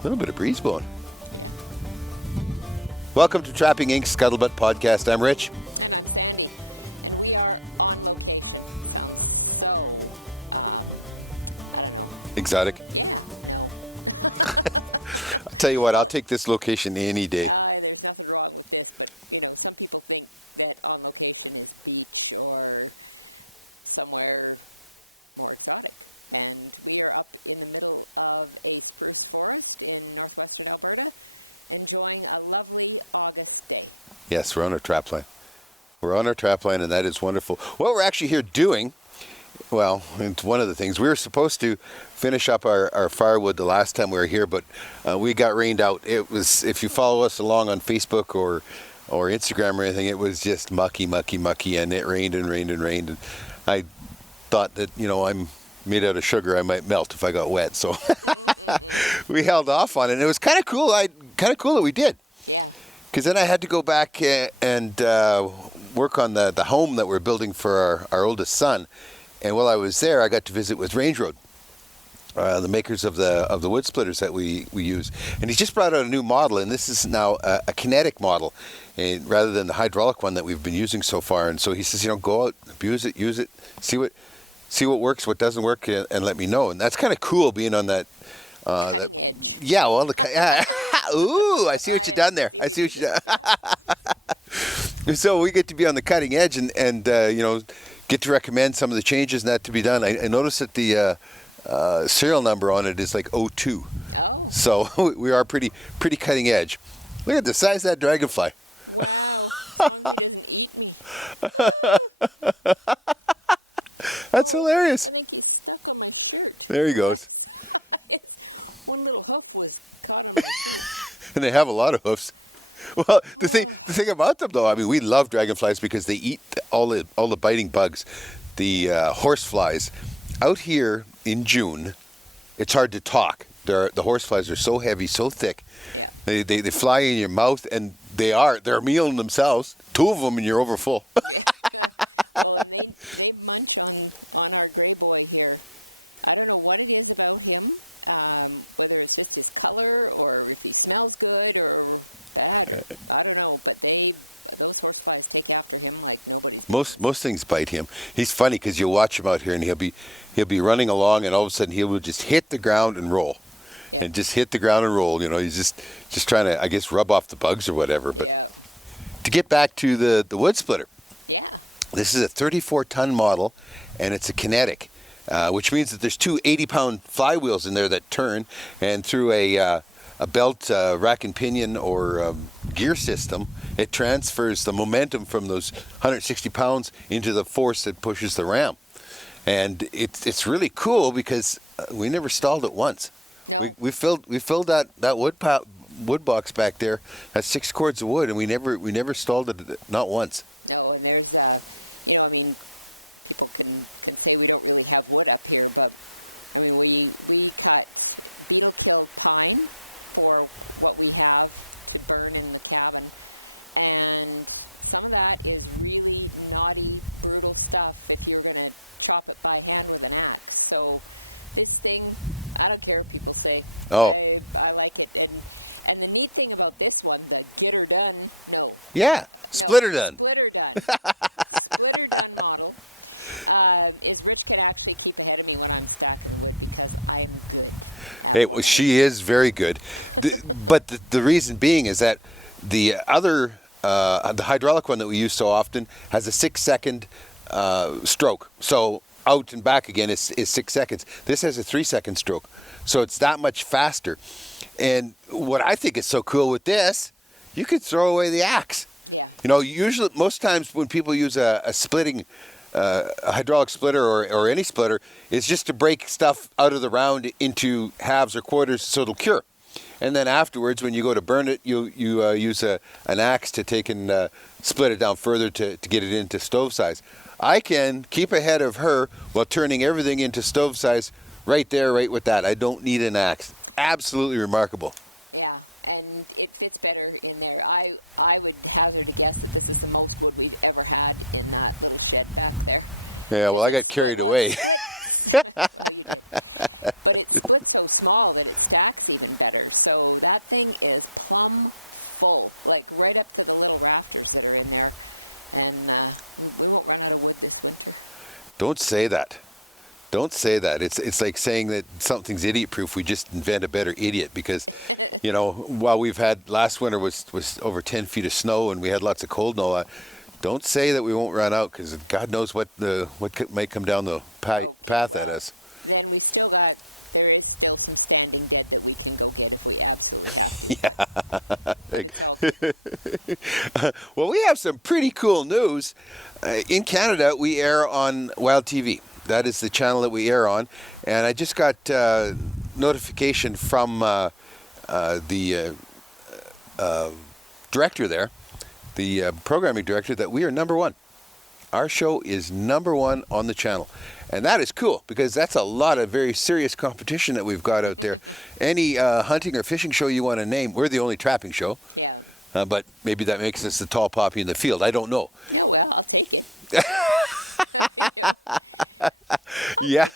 A little bit of breeze blowing. Welcome to Trapping Inc.'s Scuttlebutt podcast. I'm Rich. Exotic. I'll tell you what, I'll take this location any day. There's nothing wrong with it, but some people think that on location is beach or somewhere more exotic. And we are up in the middle of a spruce forest in northwestern Alberta, enjoying a lovely August day. Yes, we're on our trap line. We're on our trap line, and that is wonderful. What we're actually here doing, well, it's one of the things. We were supposed to finish up our firewood the last time we were here, but we got rained out. It was, if you follow us along on Facebook or Instagram or anything, it was just mucky, and it rained and rained and rained. And I thought that, I'm made out of sugar. I might melt if I got wet. So we held off on it. And it was kind of cool. Kind of cool that we did. Because then I had to go back and work on the home that we're building for our oldest son. And while I was there, I got to visit with Range Road, the makers of the wood splitters that we use. And he's just brought out a new model, and this is now a kinetic model, and rather than the hydraulic one that we've been using so far. And so he says, go out, abuse it, use it, see what works, what doesn't work, and let me know. And that's kind of cool being on that. Yeah, well, ooh, I see what you done there. I see what you done. So we get to be on the cutting edge and get to recommend some of the changes and that to be done. I noticed that the serial number on it is like 02. Oh. So we are pretty cutting edge. Look at the size of that dragonfly. Wow, That's hilarious. There he goes. One little hoof was caught on. And they have a lot of hoofs. Well, the thing about them, though, I mean, we love dragonflies because they eat all the biting bugs. The horseflies. Out here in June, it's hard to talk. The horseflies are so heavy, so thick. They fly in your mouth, and they're mealing themselves. 2 of them, and you're over full. Well, munch on our gray boy here. I don't know what it is about him, whether it's just his color or if he smells good or I don't know, but those horseflies take after them like nobody. Most things bite him. He's funny because you'll watch him out here, and he'll be running along, and all of a sudden he will just hit the ground and roll, and just hit the ground and roll. He's just trying to, I guess, rub off the bugs or whatever. But to get back to the wood splitter, this is a 34-ton model, and it's a kinetic, which means that there's 2 80-pound flywheels in there that turn, and through a belt, rack and pinion, or gear system, it transfers the momentum from those 160 pounds into the force that pushes the ram. And it's really cool because we never stalled it once. No. We filled that wood box back there, has 6 cords of wood, and we never stalled it, not once. No, and there's people can say we don't really have wood up here, but I mean we cut beetle kill pine for what we have to burn in the cabin, and some of that is really naughty, brutal stuff that you're going to chop it by hand with an axe. So this thing, I don't care if people say, I like it. And the neat thing about this one, the get her done, splitter done. Splitter done model is Rich can actually keep ahead of me when I'm stacking wood because I'm good. Hey, well, she is very good. But the reason being is that the other, the hydraulic one that we use so often has a 6-second stroke. So out and back again is 6 seconds. This has a 3-second stroke. So it's that much faster. And what I think is so cool with this, you could throw away the axe. Yeah. Usually, most times when people use a splitting, a hydraulic splitter or any splitter, it's just to break stuff out of the round into halves or quarters so it'll cure. And then afterwards, when you go to burn it, you use an axe to take and split it down further to get it into stove size. I can keep ahead of her while turning everything into stove size right there, right with that. I don't need an axe. Absolutely remarkable. Yeah, and it fits better in there. I would hazard a guess that this is the most wood we've ever had in that little shed back there. Yeah, well, I got carried away. But it works so small that it stacks even better. So that thing is plumb full, like right up to the little rafters that are in there. And we won't run out of wood this winter. Don't say that. Don't say that. It's like saying that something's idiot-proof. We just invent a better idiot because, while we've had last winter was over 10 feet of snow and we had lots of cold and all that. Don't say that we won't run out because God knows what might come down the path at us. Then there is still some standing debt that we can go get if we absolutely have to. Well, we have some pretty cool news. In Canada, we air on Wild TV. That is the channel that we air on. And I just got notification from the director there, the programming director, that we are number one. Our show is number one on the channel. And that is cool because that's a lot of very serious competition that we've got out there. Any hunting or fishing show you want to name, we're the only trapping show. Yeah. But maybe that makes us the tall poppy in the field. I don't know. No, well, I'll take it. Yeah.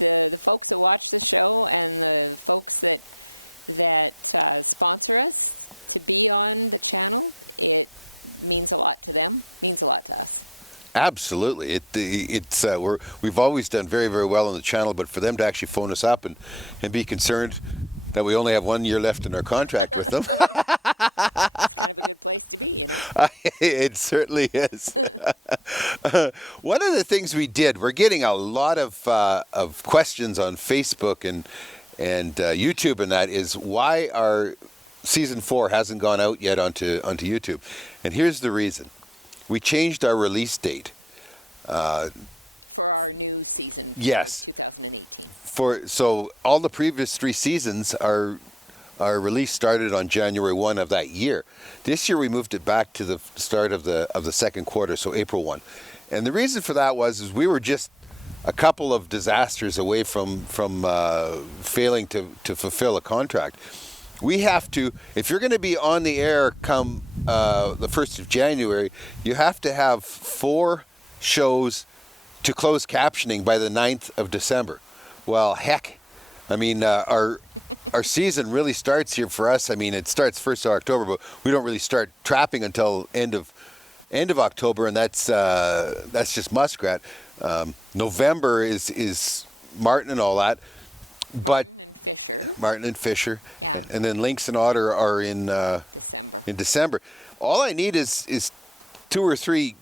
The folks that watch the show and the folks that sponsor us to be on the channel, it means a lot to them, means a lot to us. Absolutely. We've always done very, very well on the channel, but for them to actually phone us up and be concerned that we only have 1 year left in our contract with them. It certainly is. One of the things we did, we're getting a lot of questions on Facebook and YouTube, and that is why our season 4 hasn't gone out yet onto YouTube. And here's the reason. We changed our release date. For our new season. Yes. 2018. So all the previous 3 seasons, our release started on January 1 of that year. This year we moved it back to the start of the second quarter, so April 1. And the reason for that is we were just a couple of disasters away from failing to fulfill a contract. We have to, if you're going to be on the air come the 1st of January, you have to have 4 shows to close captioning by the 9th of December. Well, heck, I mean, our season really starts here for us. I mean, it starts 1st of October, but we don't really start trapping until end of October, and that's just muskrat. November is marten and all that, but marten and fisher, and then lynx and otter are in December. All I need is 2 or 3,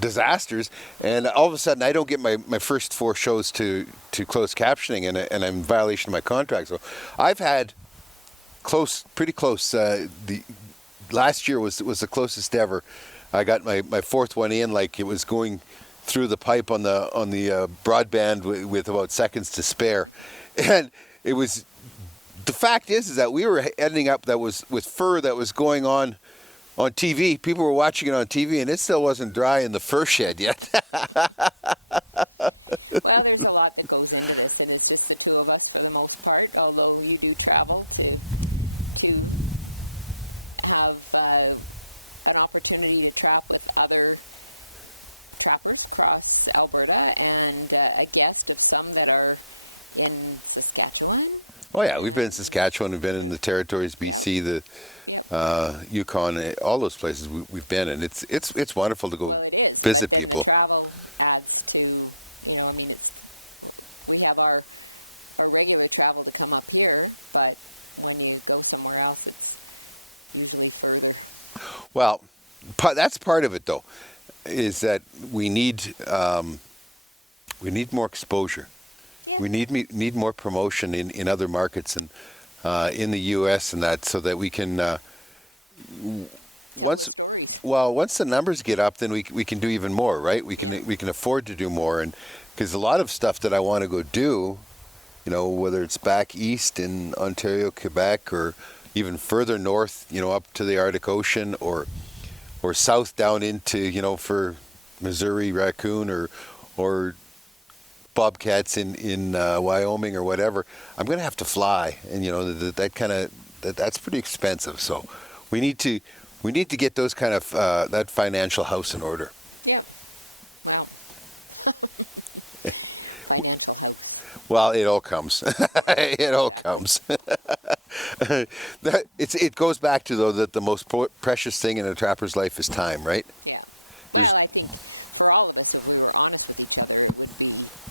disasters, and all of a sudden I don't get my first 4 shows to close captioning, and I'm in violation of my contract. So I've had pretty close. The last year was the closest ever. I got my 4th one in, like it was going through the pipe on the broadband with about seconds to spare, and it was. The fact is that we were ending up with fur that was going on TV. People were watching it on TV, and it still wasn't dry in the fur shed yet. Well, there's a lot that goes into this, and it's just the 2 of us for the most part, although you do travel to have an opportunity to trap with other trappers across Alberta, and a guest of some that are in Saskatchewan. Oh yeah, we've been in Saskatchewan, we've been in the territories, BC, the Yukon, all those places we've been in. It's wonderful to go visit people. Travel adds to, we have our regular travel to come up here, but when you go somewhere else, it's usually further. Well, that's part of it though, is that we need more exposure. We need more promotion in other markets and in the U.S. and that, so that we can once the numbers get up, then we can do even more, right? We can afford to do more, and because a lot of stuff that I want to go do, whether it's back east in Ontario, Quebec, or even further north, up to the Arctic Ocean, or south down into for Missouri raccoon or bobcats in Wyoming or whatever, I'm going to have to fly, and that's pretty expensive. So we need to get those kind of that financial house in order. Yeah. Wow. Financial house. Well, it all comes. It all comes. It goes back to, though, that the most precious thing in a trapper's life is time, right? Yeah. There's- Well, I think for all of us, if we were honest with each other, it would be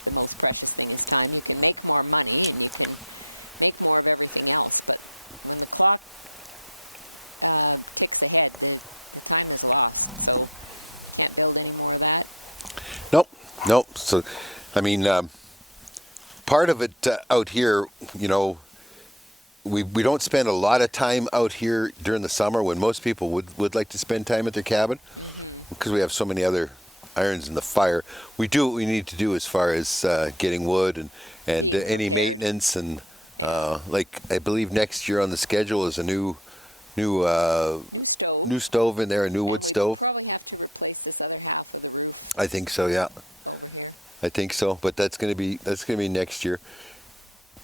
the most precious thing is time. You can make more money and you can make more of everything else, but when the clock ticks ahead, time is lost. So can't build any more of that. Nope. Nope. So, I mean, part of it out here, we don't spend a lot of time out here during the summer when most people would like to spend time at their cabin because we have so many other irons in the fire. We do what we need to do as far as getting wood and any maintenance and like I believe next year on the schedule is a new stove in there, a new wood stove. Probably have to replace this other half of the roof I think so, yeah. over here. I think so, but that's gonna be next year.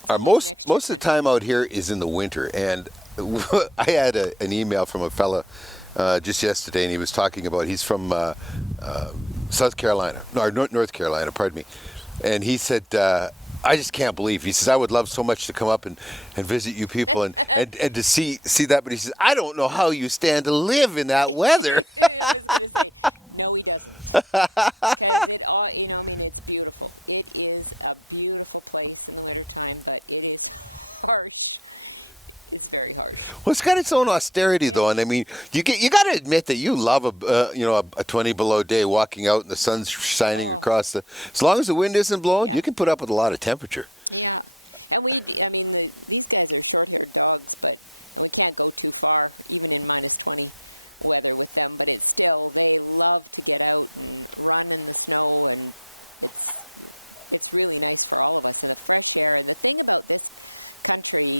Our most of the time out here is in the winter, and I had an email from a fella just yesterday, and he was talking about he's from South Carolina, or North Carolina, pardon me, and he said, I just can't believe. He says I would love so much to come up and visit you people and to see that, but he says I don't know how you stand to live in that weather. No, he doesn't. But it all, I mean, it's beautiful. It is a beautiful place in the wintertime, but it is harsh. It's very harsh. Well, it's got its own austerity, though, and I mean, you got to admit that you love a 20 below day, walking out and the sun's shining across the. As long as the wind isn't blowing, you can put up with a lot of temperature. Yeah, and these guys are so-good dogs, but we can't go too far, even in -20 weather with them. But it's still, they love to get out and run in the snow, and it's really nice for all of us. And the fresh air. The thing about this country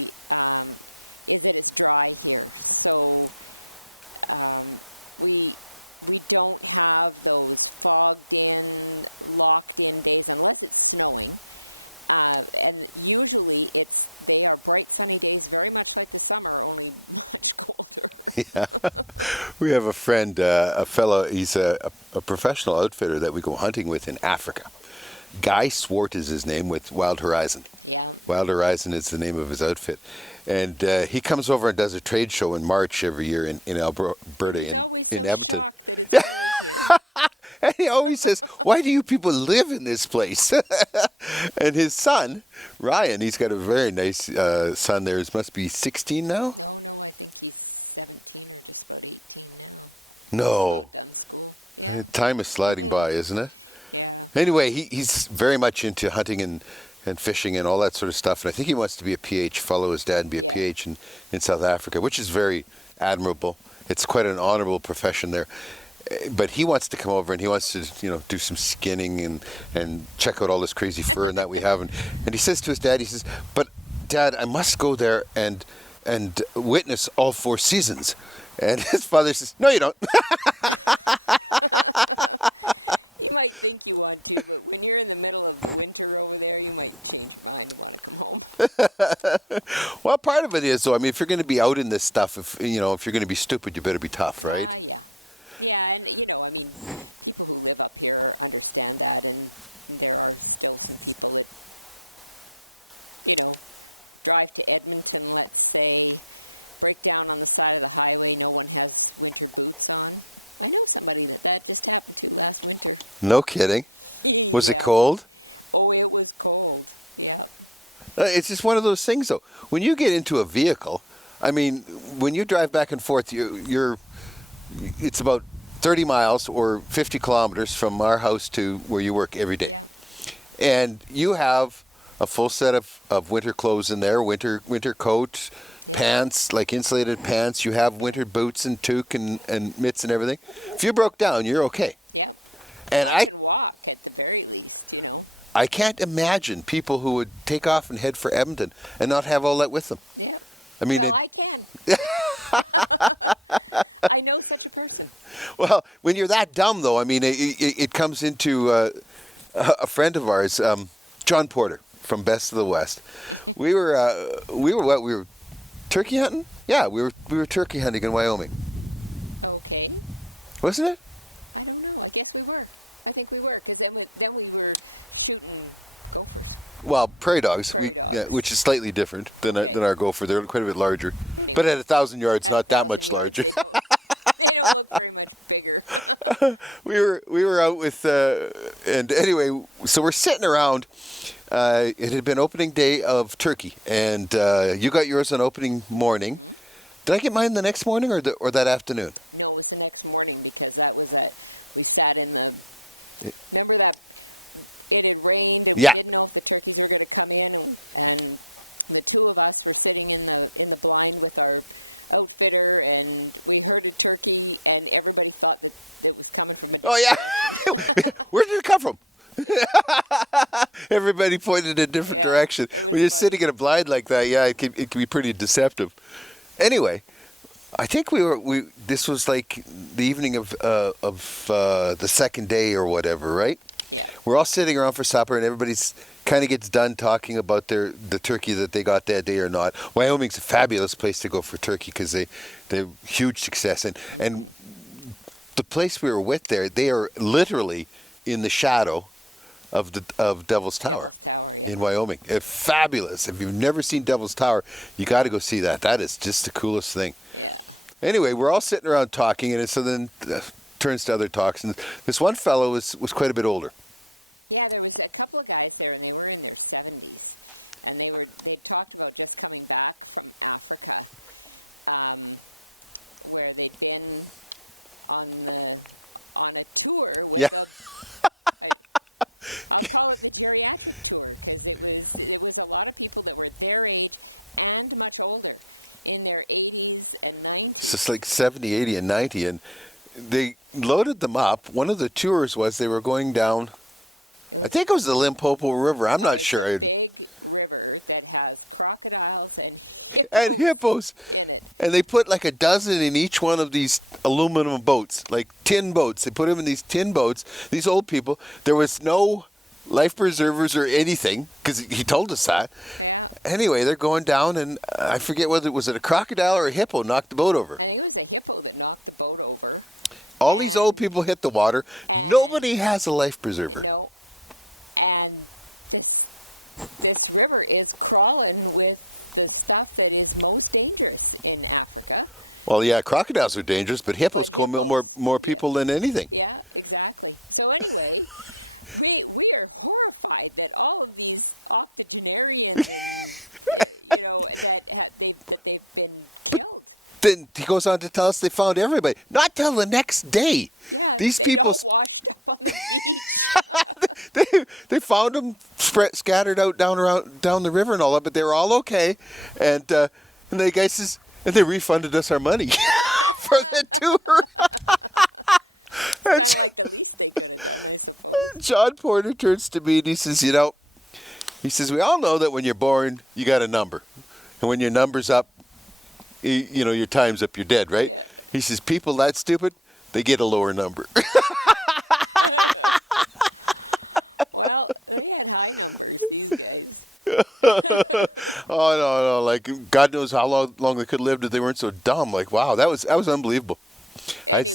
is that it's dry here, so we don't have those fogged-in, locked-in days unless it's snowing. And usually they have bright sunny days, very much like the summer, only much colder. Yeah, we have a friend, a fellow. He's a professional outfitter that we go hunting with in Africa. Guy Swart is his name with Wild Horizon. Yeah. Wild Horizon is the name of his outfit. And he comes over and does a trade show in March every year in Alberta, in Edmonton. Yeah. And he always says, why do you people live in this place? And his son, Ryan, he's got a very nice son there. He must be 16 now? Oh, no, I think he's 17 or just about 18 now. No. Done school. Time is sliding by, isn't it? Anyway, he's very much into hunting and fishing and all that sort of stuff. And I think he wants to be a PH, follow his dad and be a PH in South Africa, which is very admirable. It's quite an honorable profession there. But he wants to come over and he wants to, do some skinning and check out all this crazy fur and that we have. And he says to his dad, he says, but Dad, I must go there and witness all 4 seasons. And his father says, no, you don't. You might think you want to, but when you're in the middle of winter over there, you might change plans and want to come home. Well, part of it is, though, I mean, if you're going to be out in this stuff, if you're going to be stupid, you better be tough, right? Yeah, and people who live up here understand that, and there are still some people that, drive to Edmonton, let's say, break down on the side of the highway, no one has winter boots on. I know somebody that just happened to last winter. No kidding. Was it cold? Oh, it was cold, yeah. It's just one of those things, though. When you get into a vehicle, I mean, when you drive back and forth, it's about 30 miles or 50 kilometers from our house to where you work every day. And you have a full set of winter clothes in there, winter coat, pants, like insulated pants. You have winter boots and toque and mitts and everything. If you broke down, you're okay. Yeah. And You can walk at the very least, I can't imagine people who would take off and head for Edmonton and not have all that with them. Yeah. I mean, Well, I can. I know such a person. well, when you're that dumb, though, I mean, it comes into a friend of ours, John Porter from Best of the West. We were turkey hunting? Yeah, we were turkey hunting in Wyoming. Okay. Wasn't it? I don't know. I guess we were. I think we were, because then we were shooting gophers. Well, prairie dogs, Prairie dogs. yeah, which is slightly different than our gopher. They're quite a bit larger, but at 1,000 yards, not that much larger. They don't look very much bigger. We were out with and anyway, so we're sitting around. It had been opening day of turkey, and you got yours on opening morning. Did I get mine the next morning or that afternoon? No, it was the next morning because that was we sat in the. Remember that it had rained and Yeah. we didn't know if the turkeys were going to come in, and the two of us were sitting in the blind with our outfitter, and we heard a turkey, and everybody thought that it was coming from the. Oh yeah, where did it come from? Everybody pointed in a different direction. When you're sitting in a blind like that, yeah, it can be pretty deceptive. Anyway, I think this was like the evening of the second day or whatever, right? We're all sitting around for supper, and everybody's kind of gets done talking about the turkey that they got that day or not. Wyoming's a fabulous place to go for turkey because they're huge success, and the place we were with there, they are literally in the shadow of Devil's Tower in Wyoming. It's fabulous. If you've never seen Devil's Tower, you got to go see that. That is just the coolest thing. Anyway, we're all sitting around talking, and so then turns to other talks. And this one fellow was quite a bit older. Yeah, there was a couple of guys there, and they were in their 70s, and they talked about them coming back from Africa, where they'd been on a tour with Yeah. I call it a geriatric tour because it was a lot of people that were their age and much older, in their 80s and 90s. It's just like 70, 80, and 90, and they loaded them up. One of the tours was they were going down, I think it was the Limpopo River. I'm not sure. Big river that has crocodiles And hippos. And they put like a dozen in each one of these aluminum boats, like tin boats. They put them in these tin boats. These old people. There was no life preservers or anything because he told us that. Anyway, they're going down, and I forget whether it was a crocodile or a hippo knocked the boat over. I think it was a hippo that knocked the boat over. All these old people hit the water. Nobody has a life preserver. You know, and this river is crawling with the stuff that is most dangerous in Africa. Well, yeah, crocodiles are dangerous, but hippos kill more people than anything. Yeah, exactly. So anyway, we are horrified that all of these octogenarians, that they've been killed. Then he goes on to tell us they found everybody. Not till the next day. Yeah, These they people, got washed up on the beach. they found them scattered out down the river and all that, but they were all okay. And the guy says, and they refunded us our money for the tour. And John Porter turns to me and he says, we all know that when you're born, you got a number. And when your number's up, your time's up, you're dead, right? He says, people that stupid, they get a lower number. Well, we had high numbers these days. Oh no! Like God knows how long they could have lived if they weren't so dumb. Like wow, that was unbelievable. Anyway,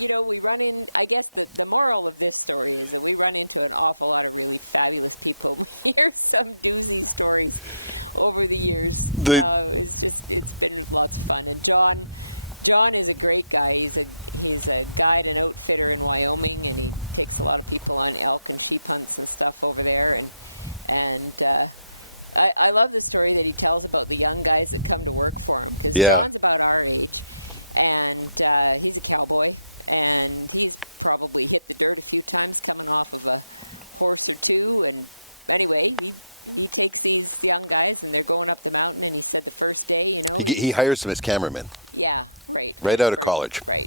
we run in. I guess the moral of this story is that we run into an awful lot of really fabulous people. Here's some doozy stories over the years. It's been lots of fun. And John is a great guy. He's a guide and outfitter in Wyoming, and he takes a lot of people on elk and sheep hunts and stuff over there. And I love the story that he tells about the young guys that come to work for him. Yeah. He's about our age. And he's a cowboy, and he's probably hit the dirt a few times coming off of a horse or two. And anyway, he takes these young guys, and they're going up the mountain, and he said the first day, He hires them as cameramen. Yeah, right. Right out of college. Right.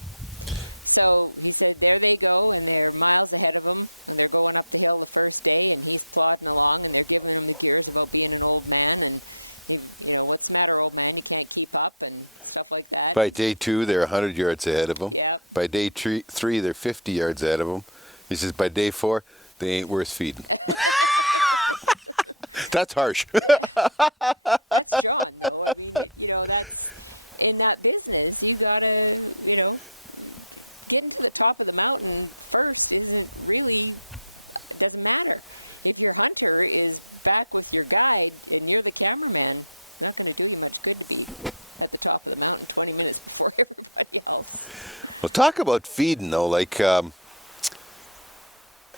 So he said there they go, and they're miles ahead of him, and they're going up the hill the first day, and he's plodding along, and they're giving him years about being an old man, and what's the matter, old man? You can't keep up, and stuff like that. By day 2, they're 100 yards ahead of him. Yeah. By day 3, they're 50 yards ahead of him. He says by day 4, they ain't worth feeding. That's harsh. That's John, though. I mean, that's, in that business, you gotta, getting to the top of the mountain first doesn't matter. if your hunter is back with your guide and you're the cameraman, it's not going to do you much good to be at the top of the mountain 20 minutes before everybody else. Well, talk about feeding though. Like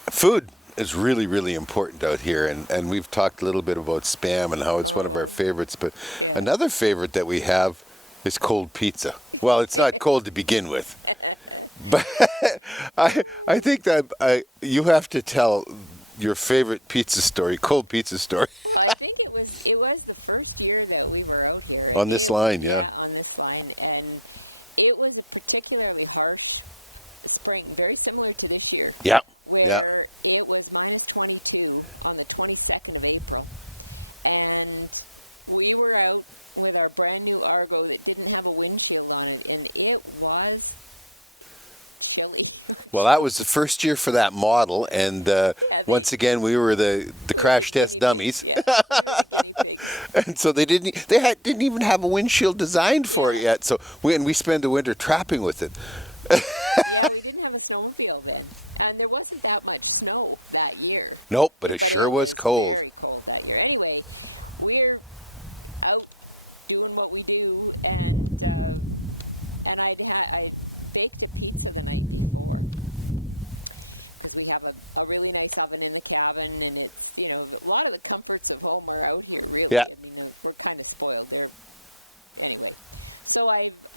food is really, really important out here, and we've talked a little bit about Spam and how it's one of our favorites. But another favorite that we have is cold pizza. Well, it's not cold to begin with, but I think that you have to tell your favorite pizza story, cold pizza story. I think it was the first year that we were out here. On this line, yeah. On this line, and it was a particularly harsh spring, very similar to this year. Yeah, where yeah. It was minus 22 on the 22nd of April, and we were out with our brand new Argo that didn't have a windshield on it, and it was chilly. Well, that was the first year for that model, and once again, we were the crash test dummies. And so they didn't even have a windshield designed for it yet. So we spent the winter trapping with it. Yeah, we didn't have a snowfield then, and there wasn't that much snow that year. Nope, but it sure was cold. Very cold that year. Anyway, we're out doing what we do, and I baked the pizza the night before. Because we have a really nice oven in the cabin, and it's, a lot of the comforts of home are out here, really. Yeah. I mean, we're kind of spoiled. Anyway, so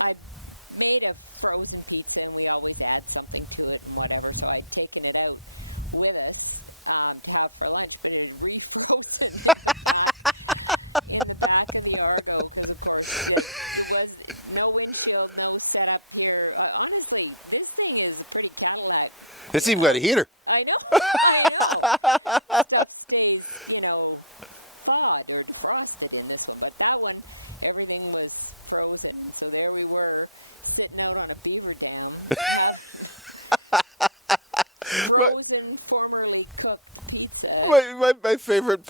I made a frozen pizza, and we always add something to it and whatever, so I'd taken it out with us to have for lunch, but it had refrozen in the back of the Argo, because of course there was no windshield, no setup here. Honestly, this thing is a pretty Cadillac. It's even got a heater. I know. It just stays, thawed or defrosted in this one, but that one, everything was frozen, so there we were, sitting out on a beaver dam, frozen, formerly cooked pizza. My favorite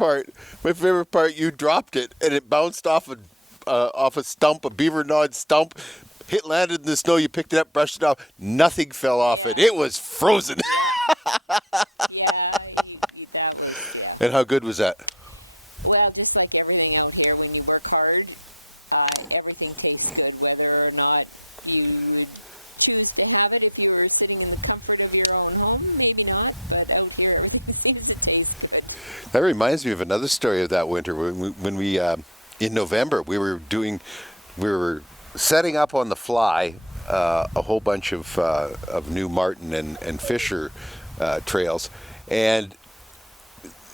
part, you dropped it and it bounced off a stump, a beaver nod stump, landed in the snow. You picked it up, brushed it off. Nothing fell off it. It was frozen. Yeah, that was, And how good was that? Well, just like everything out here, when you work hard, everything tastes good, whether or not you choose to have it. If you were sitting in the comfort of your own home, maybe not, but out here, everything seems to taste good. That reminds me of another story of that winter when we in November we were setting up on the fly a whole bunch of new marten and fisher trails, and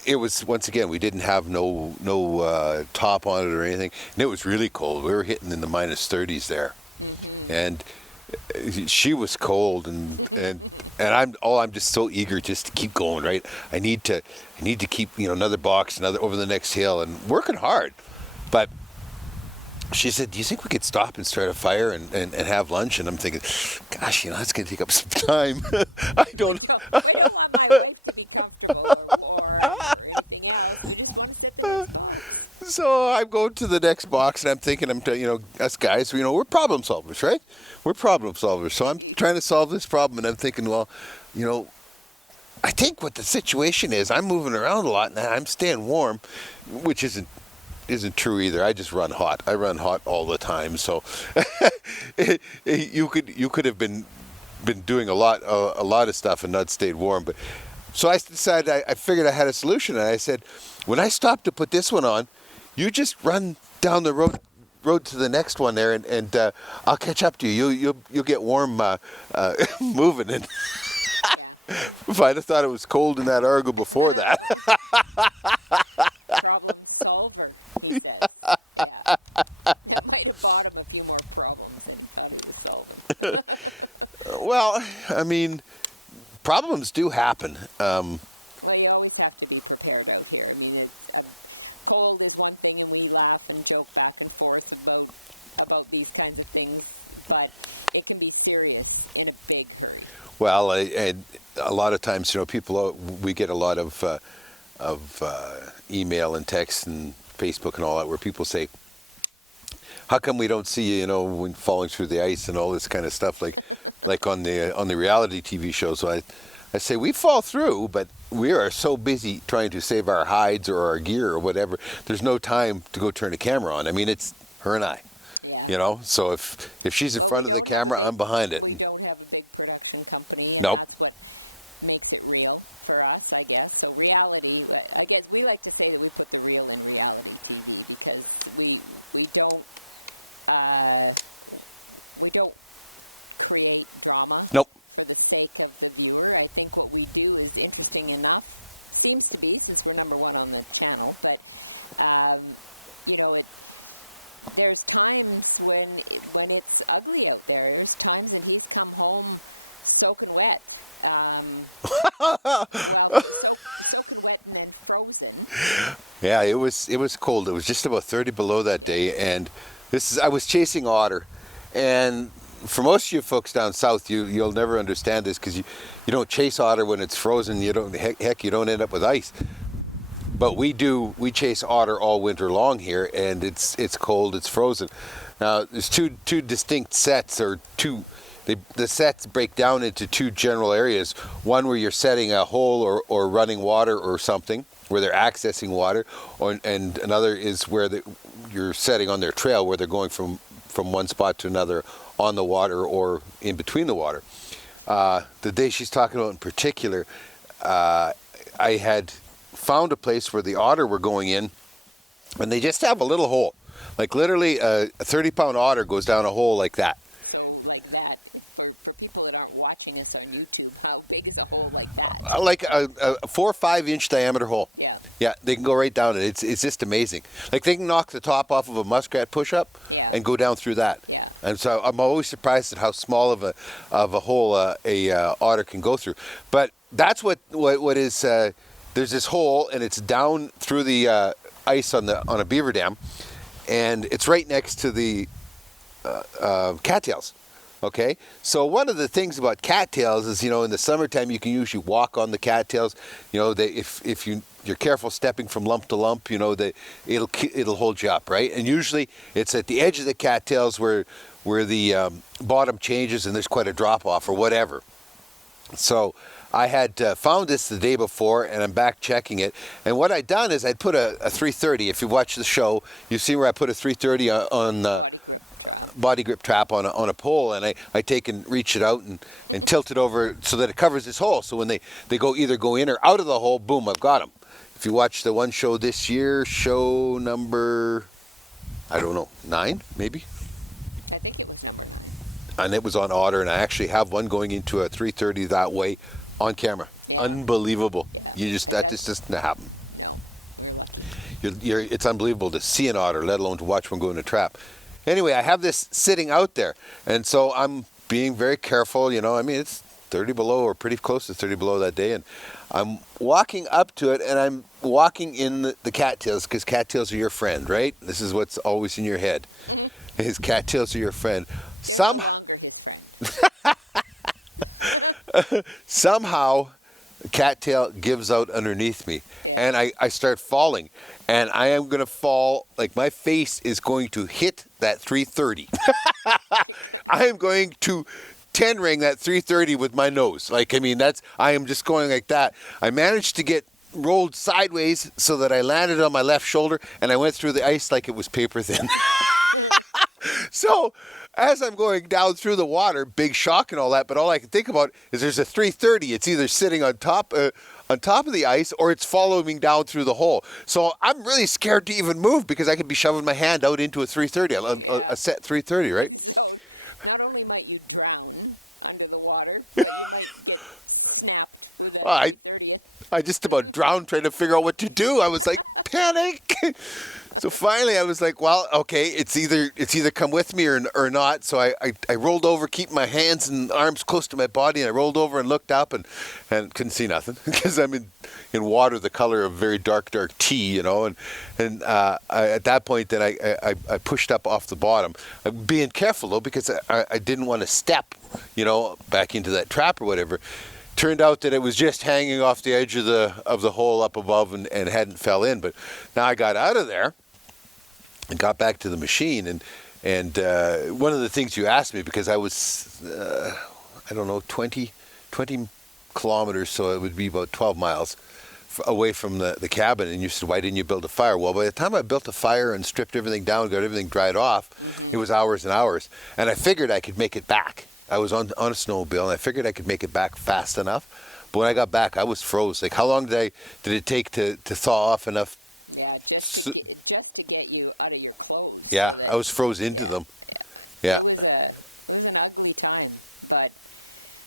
it was, once again, we didn't have no top on it or anything, and it was really cold. We were hitting in the minus 30s there, and she was cold, and I'm just so eager just to keep going. Right, I need to keep another box, over the next hill, and working hard, but. She said, "Do you think we could stop and start a fire and have lunch?" And I'm thinking, "Gosh, that's going to take up some time." I don't. I don't want my wife to be comfortable or anything else. I just want to sit there and go. So I'm going to the next box, and I'm thinking, us guys, we're problem solvers, right? We're problem solvers. So I'm trying to solve this problem, and I'm thinking, well, I think what the situation is, I'm moving around a lot, and I'm staying warm, which isn't true either. I just run hot. I run hot all the time. So you could have been doing a lot of stuff and not stayed warm. But so I decided, I figured I had a solution, and I said, when I stop to put this one on, you just run down the road to the next one there, and I'll catch up to you. You'll get warm moving. And if I'd have thought it was cold in that Argo before that. Problem solver. He says. Yeah. That might have bought him a few more problems than having to solve them. Well, I mean, problems do happen. Well, you always have to be prepared out here. I mean, cold is one thing, and we laugh and joke back and forth about these kinds of things, but it can be serious in a big hurry. Well, and a lot of times, we get a lot of email and text and Facebook and all that, where people say, "How come we don't see you, when falling through the ice and all this kind of stuff, like on the reality TV show?" So I say we fall through, but we are so busy trying to save our hides or our gear or whatever. There's no time to go turn the camera on. I mean, it's her and I. Yeah. You know, so if she's in front of the camera, I'm behind it. We don't have a big production company. And Nope. That's what makes it real for us, I guess. So reality, I guess we like to say that we put the real in reality TV because we don't create drama. Nope. For the sake of the viewer. I think what we do is interesting enough. Seems to be, since we're number one on the channel, but there's times when it's ugly out there. There's times when he's come home soaking wet. Soaking wet and then frozen. Yeah, it was cold. It was just about 30 below that day, and I was chasing otter, and for most of you folks down south, you'll never understand this because you don't chase otter when it's frozen. You don't you don't end up with ice. But we chase otter all winter long here, and it's cold, it's frozen. Now there's two distinct sets, or the sets break down into two general areas. One where you're setting a hole or running water or something, where they're accessing water, and another is where you're setting on their trail, where they're going from one spot to another on the water or in between the water. The day she's talking about in particular, I had found a place where the otter were going in, and they just have a little hole. Like literally a 30-pound otter goes down a hole like that. So like that, for people that aren't watching us on YouTube, how big is a hole like that? Like a 4 or 5 inch diameter hole. Yeah. Yeah, they can go right down it. It's just amazing. Like they can knock the top off of a muskrat push-up and go down through that. Yeah. And so I'm always surprised at how small of a hole a otter can go through. But that's what is. There's this hole, and it's down through the ice on a beaver dam, and it's right next to the cattails. Okay, so one of the things about cattails is, in the summertime you can usually walk on the cattails. If you're careful stepping from lump to lump, it'll hold you up, right? And usually it's at the edge of the cattails where the bottom changes and there's quite a drop off or whatever. So I had found this the day before, and I'm back checking it. And what I'd done is I'd put a 330. If you watch the show, you see where I put a 330 on body grip trap on a pole, and I take and reach it out and tilt it over so that it covers this hole. So when they either go in or out of the hole, boom, I've got them. If you watch the one show this year, show number, I don't know, 9 maybe? I think it was number 9. And it was on otter, and I actually have one going into a 330 that way on camera. Yeah. Unbelievable. Yeah. That just doesn't happen. No. It's unbelievable to see an otter, let alone to watch one go in a trap. Anyway, I have this sitting out there, and so I'm being very careful. I mean, it's 30 below or pretty close to 30 below that day, and I'm walking up to it, and I'm walking in the cattails, because cattails are your friend, right? This is what's always in your head. Mm-hmm. Is cattails are your friend. Somehow, the cattail gives out underneath me, and I start falling, and I am going to fall, like my face is going to hit that 330. I am going to 10 ring that 330 with my nose. I am just going like that. I managed to get rolled sideways so that I landed on my left shoulder, and I went through the ice like it was paper thin. So as I'm going down through the water, big shock and all that, but all I can think about is there's a 330. It's either sitting on top of the ice, or it's following me down through the hole. So I'm really scared to even move, because I could be shoving my hand out into a 330, a set 330, right? So not only might you drown under the water, but you might get snapped through the 30th. I just about drowned trying to figure out what to do. I was like, panic. So finally I was like, well, okay, it's either come with me or not. So I rolled over, keeping my hands and arms close to my body, and I rolled over and looked up and couldn't see nothing, because I'm in water the color of very dark tea, and at that point then I pushed up off the bottom. I'm being careful though, because I didn't want to step, back into that trap or whatever. Turned out that it was just hanging off the edge of the hole up above and hadn't fell in. But now I got out of there and got back to the machine, and one of the things you asked me, because I was I don't know 20 kilometers, so it would be about 12 miles away from the cabin. And you said, why didn't you build a fire? Well, by the time I built a fire and stripped everything down, got everything dried off, it was hours and hours. And I figured I could make it back. I was on a snowmobile, and I figured I could make it back fast enough. But when I got back, I was froze. Like, how long did it take to thaw off enough? Yeah, just to get you out of your clothes. Yeah, I was froze into them. Yeah. It was an ugly time, but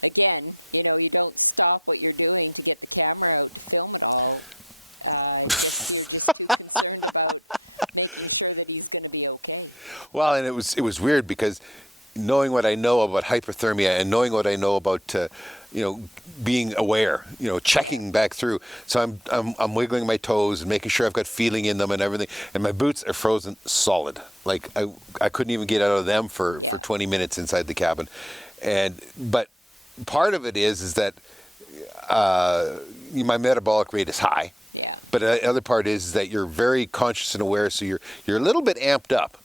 again, you know, you don't stop what you're doing to get the camera out to film it all. You're just too concerned about making sure that he's going to be okay. Well, and it was weird because knowing what I know about hypothermia and knowing what I know about being aware, checking back through. So I'm wiggling my toes and making sure I've got feeling in them and everything. And my boots are frozen solid. Like I couldn't even get out of them for 20 minutes inside the cabin. But part of it is that my metabolic rate is high. Yeah. But the other part is that you're very conscious and aware, so you're a little bit amped up.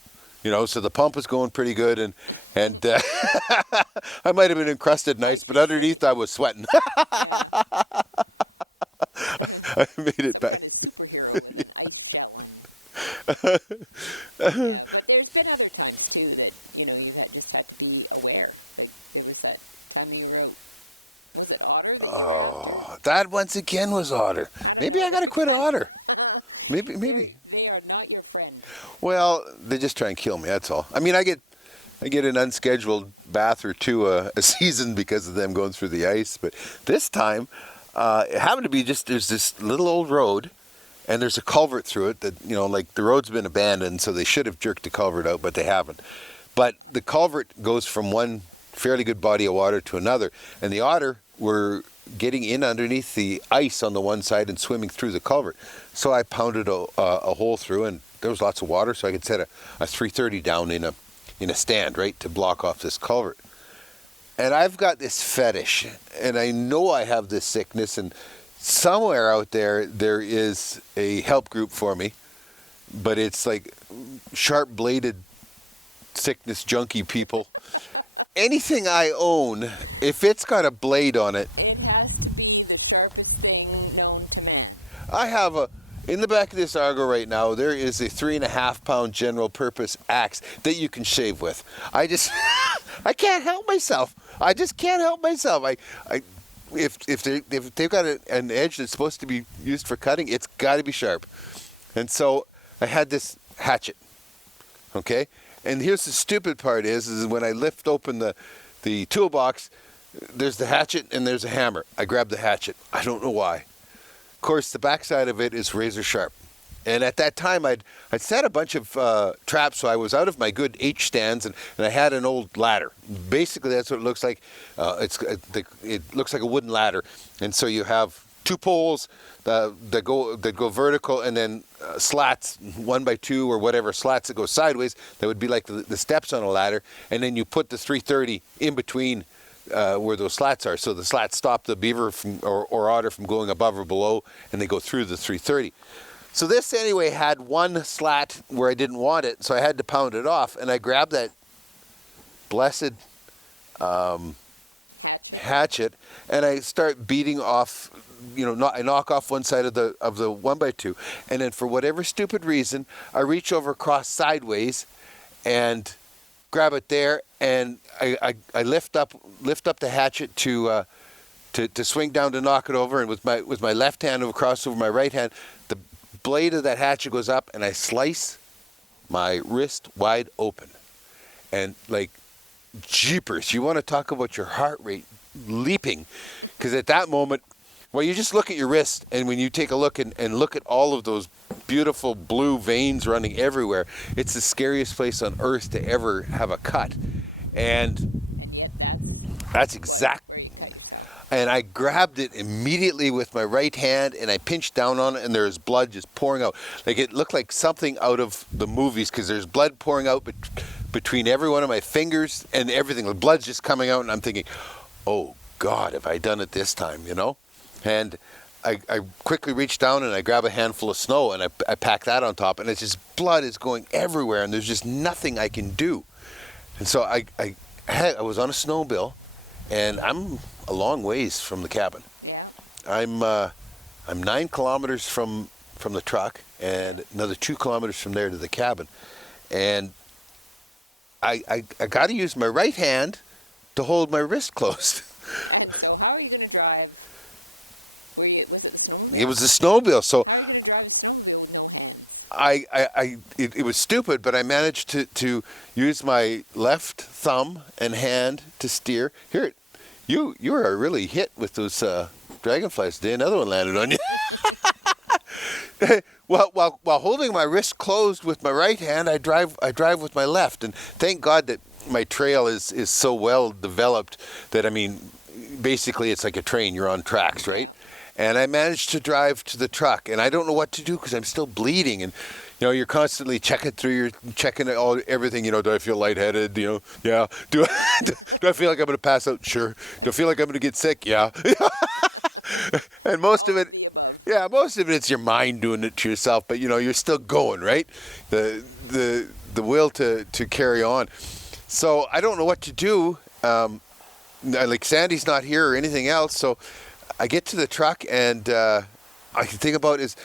So the pump was going pretty good, and I might have been encrusted nice, but underneath I was sweating. I made it back. But there's been other times too that you just have to be aware. Like, there was that time you wrote. Was it otter? Oh, that once again was otter. Maybe I gotta quit otter. Maybe. They are not your friend. Well, they just try and kill me. That's all. I mean, I get an unscheduled bath or two a season because of them going through the ice. But this time, it happened to be there's this little old road, and there's a culvert through it that like the road's been abandoned, so they should have jerked the culvert out, but they haven't. But the culvert goes from one fairly good body of water to another, and the otter were getting in underneath the ice on the one side and swimming through the culvert. So I pounded a hole through, and there was lots of water, so I could set a 330 down in a stand, right, to block off this culvert. And I've got this fetish, and I know I have this sickness, and somewhere out there is a help group for me, but it's like sharp-bladed sickness junkie people. Anything I own, if it's got a blade on it, It has to be the sharpest thing known to man. I have in the back of this Argo right now, there is a 3.5-pound general purpose axe that you can shave with. I I can't help myself. I just can't help myself. If they've got an edge that's supposed to be used for cutting, it's got to be sharp. And so I had this hatchet, okay? And here's the stupid part is when I lift open the toolbox, there's the hatchet and there's a hammer. I grab the hatchet. I don't know why. Of course, the backside of it is razor sharp. And at that time, I'd set a bunch of traps, so I was out of my good H stands, and I had an old ladder. Basically, that's what it looks like. It looks like a wooden ladder, and so you have two poles that go vertical, and then slats 1x2 or whatever slats that go sideways. That would be like the steps on a ladder, and then you put the 330 in between. Where those slats are, so the slats stop the beaver or otter from going above or below, and they go through the 330. So this anyway had one slat where I didn't want it, so I had to pound it off, and I grabbed that blessed hatchet, and I start beating off. I knock off one side of the 1x2, and then for whatever stupid reason, I reach over across sideways, and grab it there, and I lift up the hatchet to swing down to knock it over, and with my left hand across over my right hand, the blade of that hatchet goes up, and I slice my wrist wide open. And like, jeepers, you want to talk about your heart rate leaping, because at that moment, well, you just look at your wrist, and when you take a look and look at all of those beautiful blue veins running everywhere, it's the scariest place on earth to ever have a cut. And that's exactly. And I grabbed it immediately with my right hand, and I pinched down on it, and there's blood just pouring out. Like, it looked like something out of the movies, because there's blood pouring out between every one of my fingers and everything. The blood's just coming out, and I'm thinking, oh God, have I done it this time, And I quickly reach down and I grab a handful of snow, and I pack that on top, and it's just blood is going everywhere, and there's just nothing I can do. And so I was on a snowmobile, and I'm a long ways from the cabin. I'm 9 kilometers from the truck, and another 2 kilometers from there to the cabin, and I got to use my right hand to hold my wrist closed. So how are you going to drive? Was it the snowmobile? It was a snowmobile, so How are you going to drive a snowmobile with no hands? it was stupid, but I managed to use my left thumb and hand to steer. Here, you are really hit with those dragonflies today. Another one landed on you. While holding my wrist closed with my right hand, I drive with my left, and thank God that my trail is so well developed that, I mean, basically it's like a train. You're on tracks, right? And I managed to drive to the truck, and I don't know what to do because I'm still bleeding, and you're constantly checking everything. Do I feel lightheaded? Yeah. Do I feel like I'm going to pass out? Sure. Do I feel like I'm going to get sick? Yeah. And most of it it's your mind doing it to yourself, but you're still going, right? The will to carry on. So I don't know what to do. Like Sandy's not here or anything else, so I get to the truck, and I can think about is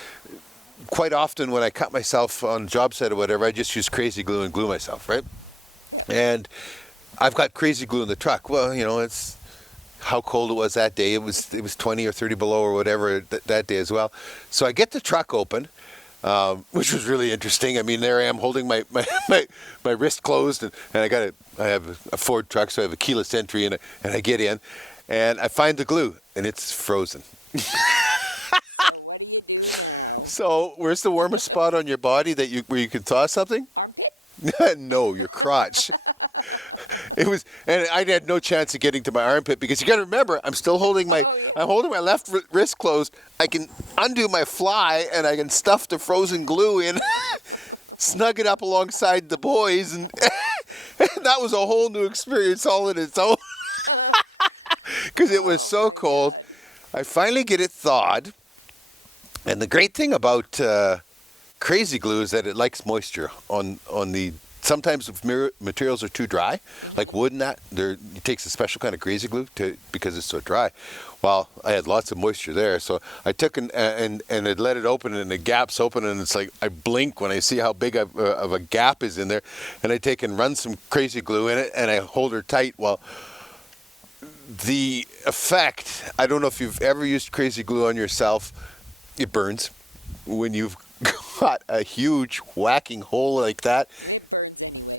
quite often when I cut myself on a job site or whatever, I just use crazy glue and glue myself, right? And I've got crazy glue in the truck. Well, it's how cold it was that day. It was 20 or 30 below or whatever that day as well. So I get the truck open, which was really interesting. I mean, there I am holding my wrist closed, and I have a Ford truck, so I have a keyless entry, and I get in, and I find the glue, and it's frozen. What do you do now? So where's the warmest spot on your body where you can thaw something? Armpit? No, your crotch. It was, and I had no chance of getting to my armpit because you got to remember, I'm holding my left wrist closed. I can undo my fly, and I can stuff the frozen glue in, snug it up alongside the boys, and that was a whole new experience all in its own. Because it was so cold. I finally get it thawed, and the great thing about crazy glue is that it likes moisture on the. Sometimes if materials are too dry, like wood and that, it takes a special kind of crazy glue because it's so dry. Well, I had lots of moisture there, so I took and it let it open, and the gap's open, and it's like I blink when I see how big of a gap is in there, and I take and run some crazy glue in it, and I hold her tight. Well, the effect, I don't know if you've ever used crazy glue on yourself, it burns. When you've got a huge whacking hole like that,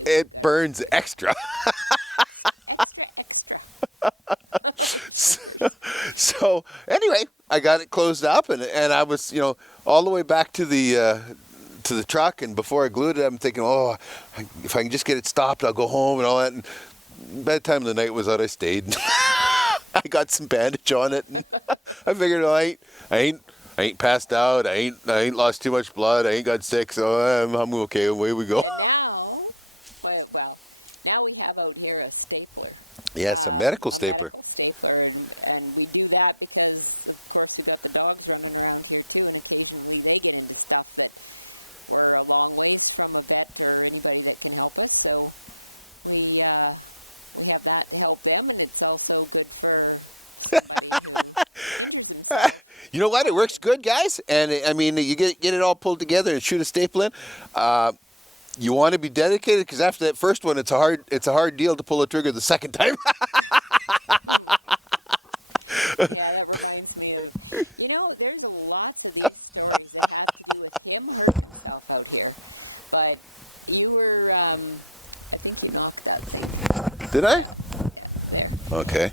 it burns extra. So anyway, I got it closed up, and I was all the way back to the truck, and before I glued it, I'm thinking, if I can just get it stopped, I'll go home and all that. And by the time the night was out, I stayed. I got some bandage on it, and I figured, I ain't passed out. I ain't lost too much blood. I ain't got sick, so I'm okay. Away we go. Now we have out here a stapler. Yes, a medical stapler. Stapler, and we do that because, of course, we got the dogs running around here too, and occasionally they get into stuff that we're a long ways from a vet or anybody that can help us. So we have that to help them, and it's also good for. You know what? It works good, guys. And I mean, you get it all pulled together and shoot a staple in. You want to be dedicated because after that first one, it's a hard deal to pull the trigger the second time. Yeah, that reminds me of. There's a lot of these stories that have to do with him hurting himself out here. But you were, I think you knocked that thing. Did I? There. Okay.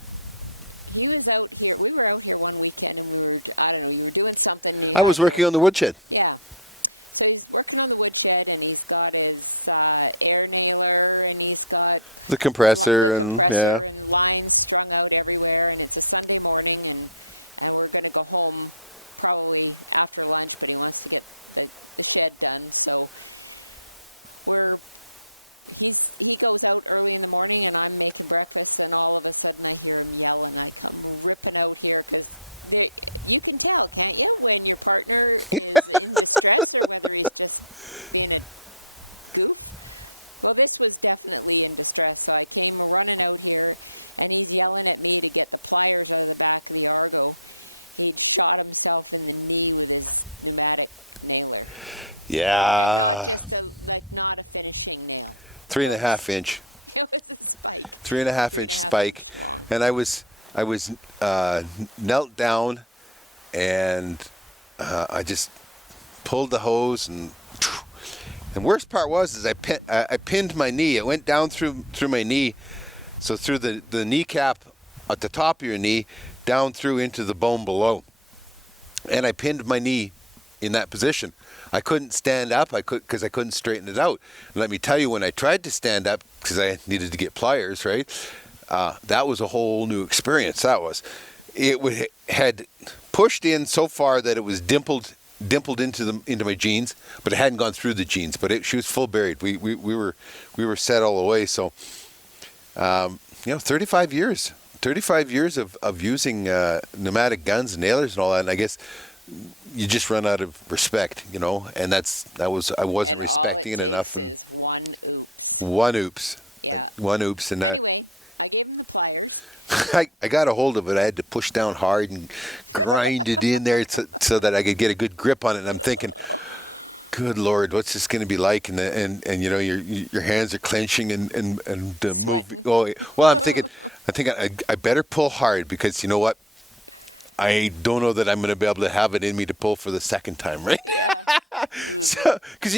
He was out here. We were out here one weekend, and you were doing something. I was working on the woodshed. Yeah. So he's working on the woodshed, and he's got his air nailer, and he's got The compressor and yeah. and lines strung out everywhere, and it's a Sunday morning, and we're going to go home probably after lunch, but he wants to get the shed done, so he goes out early in the morning, and I'm making breakfast, and all of a sudden I hear him yell, and I'm ripping out here, because you can tell, can't you, when your partner is in distress or whether he's just being a goof? Well, this was definitely in distress, so I came running out here, and he's yelling at me to get the pliers out of the back of the auto. he shot himself in the knee with his pneumatic nailer. Yeah. So like not a finishing nail. 3.5 inch. It was funny. 3.5 inch spike, and I was knelt down, and I just pulled the hose, and worst part was I pinned my knee. It went down through my knee, so through the kneecap at the top of your knee, down through into the bone below, and I pinned my knee in that position. I couldn't stand up. Because I couldn't straighten it out. And let me tell you, when I tried to stand up, because I needed to get pliers, right? That was a whole new experience. That was. It had pushed in so far that it was dimpled into my jeans, but it hadn't gone through the jeans. But she was full buried. We were set all the way. So, 35 years. 35 years of using pneumatic guns and nailers and all that. And I guess you just run out of respect, and I wasn't respecting it enough. And one oops. Yeah. One oops, and Anyway, I gave him the pliers. I got a hold of it. I had to push down hard and grind it in there so that I could get a good grip on it. And I'm thinking, good Lord, what's this going to be like? And your hands are clenching and moving. Oh, well, I'm thinking I better pull hard, because you know what? I don't know that I'm going to be able to have it in me to pull for the second time, right? So, because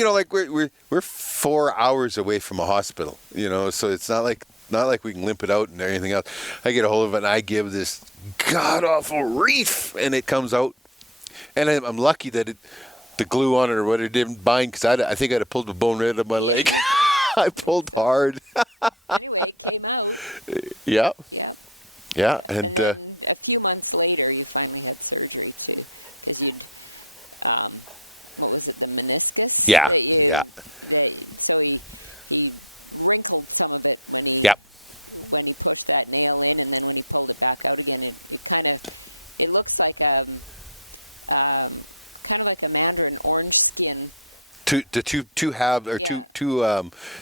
we're 4 hours away from a hospital, so it's not like we can limp it out and anything else. I get a hold of it and I give this god awful reef, and it comes out, and I'm lucky that the glue on it or whatever didn't bind, because I think I'd have pulled the bone right out of my leg. I pulled hard. Anyway, it came out. Yeah. Yeah. Yeah, and then a few months later, you finally had surgery too, because you, what was it, the meniscus? yeah. So he wrinkled some of it when he Yep. when he pushed that nail in, and then when he pulled it back out again, it looks like kind of like a mandarin orange skin. Two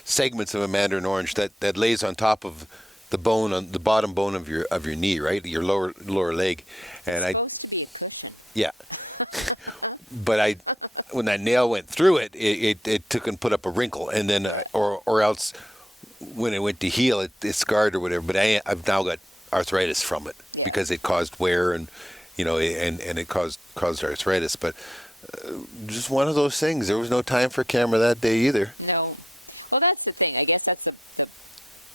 segments of a mandarin orange that lays on top of the bone, on the bottom bone of your knee, right, your lower leg, and Supposed to be a cushion. yeah. But when that nail went through it took and put up a wrinkle, and then or else when it went to heal, it scarred or whatever. But I've now got arthritis from it, because it caused wear and it caused arthritis. But just one of those things. There was no time for camera that day either. No. Well, that's the thing. I guess that's the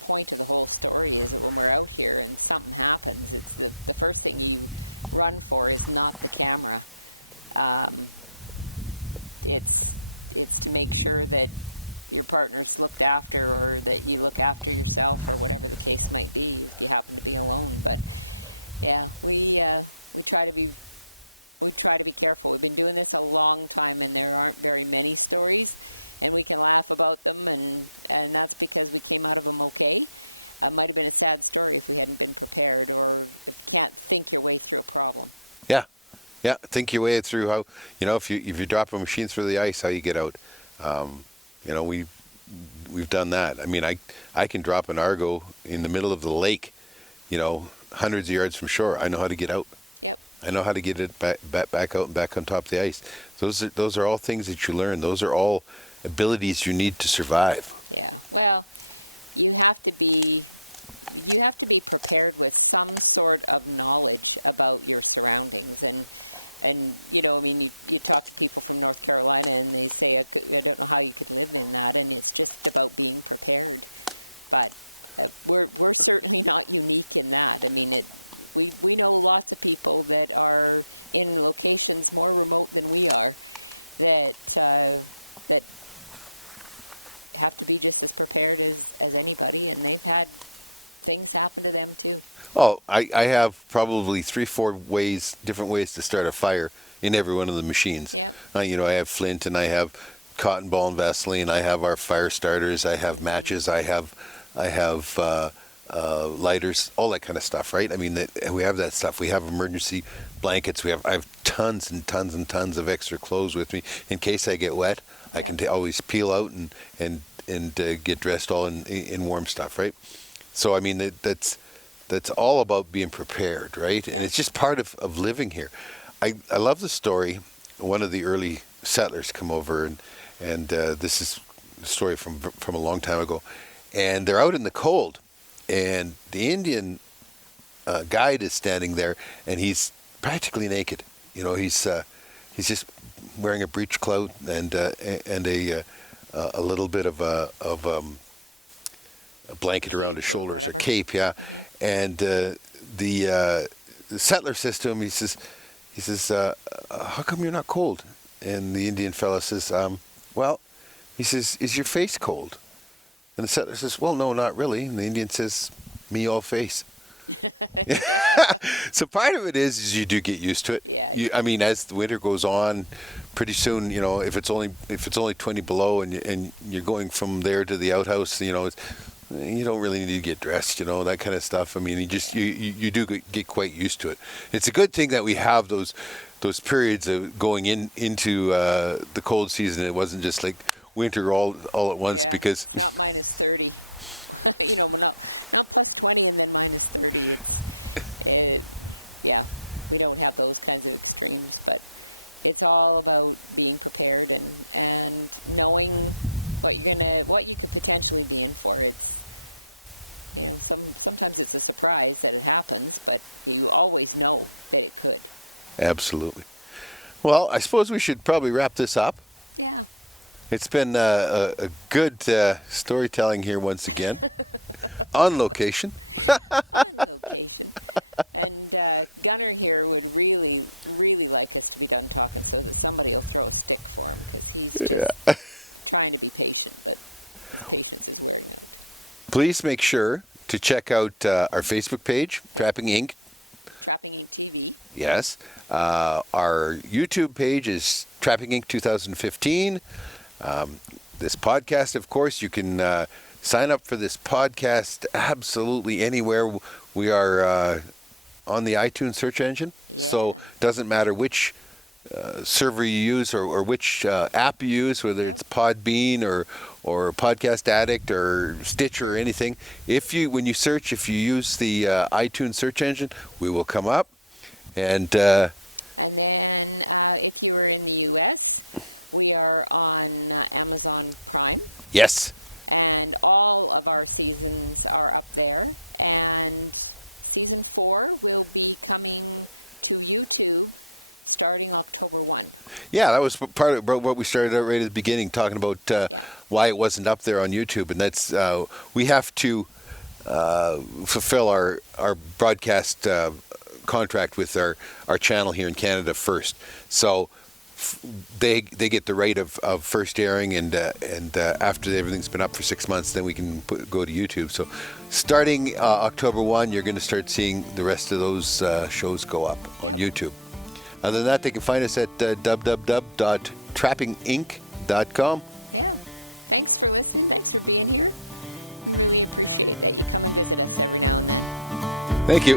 point of the whole story, is that when we're out here and something happens, it's the first thing you run for is not the camera. It's to make sure that your partner's looked after, or that you look after yourself, or whatever the case might be, if you happen to be alone. But yeah, we try to be careful. We've been doing this a long time, and there aren't very many stories, and we can laugh about them, and that's because we came out of them okay. It might have been a sad story if you hadn't been prepared, or can't think your way through a problem. Yeah, think your way through how, if you drop a machine through the ice, how you get out. We've done that. I mean, I can drop an Argo in the middle of the lake, hundreds of yards from shore. I know how to get out. Yep. I know how to get it back out and back on top of the ice. Those are all things that you learn. Those are all abilities you need to survive. Yeah. Well, you have to be prepared with some sort of knowledge about your surroundings, and you talk to people from North Carolina, and they say, okay, I don't know how you could live in that, and it's just about being prepared. But we're certainly not unique in that. I mean, we know lots of people that are in locations more remote than we are that have to be just as prepared as anybody, and they've had things happen to them too. Oh, I have probably 3-4 different ways to start a fire in every one of the machines. Yeah. I have flint, and I have cotton ball and Vaseline. I have our fire starters. I have matches. I have lighters, all that kind of stuff, right? I mean, we have that stuff. We have emergency blankets. I have tons and tons and tons of extra clothes with me in case I get wet. I can always peel out and get dressed all in warm stuff, right? So I mean, that's all about being prepared, right? And it's just part of living here. I love the story. One of the early settlers come over, and this is a story from a long time ago, and they're out in the cold, and the Indian guide is standing there, and he's practically naked. You know, he's just wearing a breech clout and a little bit of a blanket around his shoulders, or cape, yeah. And the settler says to him, he says, how come you're not cold? And the Indian fellow says, well, he says, is your face cold? And the settler says, well, no, not really. And the Indian says, me all face. So part of it is you do get used to it. I mean, as the winter goes on, pretty soon, you know, if it's only 20 below and you're going from there to the outhouse, you know, you don't really need to get dressed, you know, that kind of stuff. I mean, you do get quite used to it. It's a good thing that we have those periods of going into the cold season. It wasn't just like winter all at once, because not minus 30. You know, not hotter than minus 30. Yeah, we don't have those kinds of extremes, but it's all about being prepared and knowing what you could potentially be in for. You know, sometimes it's a surprise that it happens, but you always know that it could. Absolutely. Well, I suppose we should probably wrap this up. Yeah. It's been a good storytelling here once again, on location. And Gunnar here would really, really like us to be done talking, so somebody will throw a stick for him, because he's trying to be patient, but patience is good. Please make sure to check out our Facebook page, Trapping Inc. Trapping Inc. TV. Yes. Our YouTube page is Trapping Inc. 2015. This podcast, of course, you can sign up for this podcast absolutely anywhere. We are on the iTunes search engine, so it doesn't matter which server you use or which app you use, whether it's Podbean or Podcast Addict or Stitcher or anything. When you search, if you use the iTunes search engine, we will come up. And then if you're in the U.S., we are on Amazon Prime. Yes. And all of our seasons are up there. And season 4 will be coming to YouTube starting October 1. Yeah, that was part of what we started out right at the beginning, talking about why it wasn't up there on YouTube. And that's, we have to fulfill our broadcast contract with our channel here in Canada first. So they get the right of first airing, and after everything's been up for 6 months, then we can go to YouTube. So starting October 1, you're going to start seeing the rest of those shows go up on YouTube. Other than that, they can find us at www.trappinginc.com. Yeah. Thanks for listening. Thanks for being here. We appreciate it that you come and visit us every now and then. Thank you.